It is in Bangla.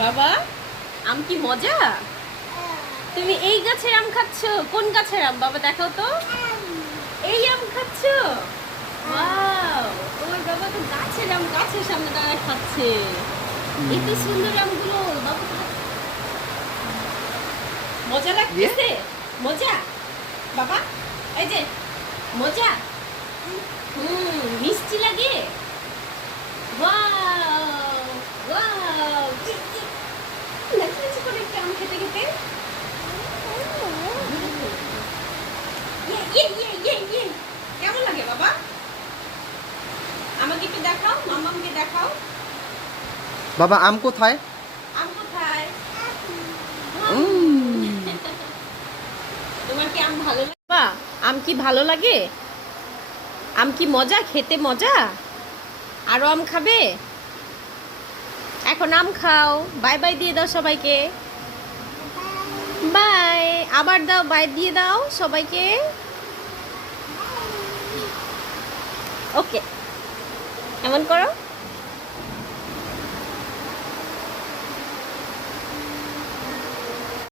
বাবা, আম কি মজা? তুমি এই গাছের আম খাচ্ছ? কোন গাছের আম বাবা, দেখাও তো। এই আম খাচ্ছ? ওয়াও, তোমার বাবা তো গাছের আম গাছের সামনে দাঁড়ায় খাচ্ছে। এত সুন্দর আমগুলো বাবা মজা লাগতেছে। মজা বাবা, এই যে মজা। মিষ্টি লাগে। ওয়াও ওয়াও, নাচি করে একটা আম খেতে খেতে। ইয়ে, কেমন লাগে বাবা? আমাকে একটু দেখাও, মামাকে দেখাও। বাবা আম কোথায়? আম কোথায়? তোমার কি আম ভালো লাগে? বাবা, আম কি ভালো লাগে? আম কি মজা, খেতে মজা? আরো আম খাবে? এখন আম খাও। বাই বাই দিয়ে দাও সবাইকে। বাই, আবার দাও, বাই দিয়ে দাও সবাইকে। ওকে, এমন করো।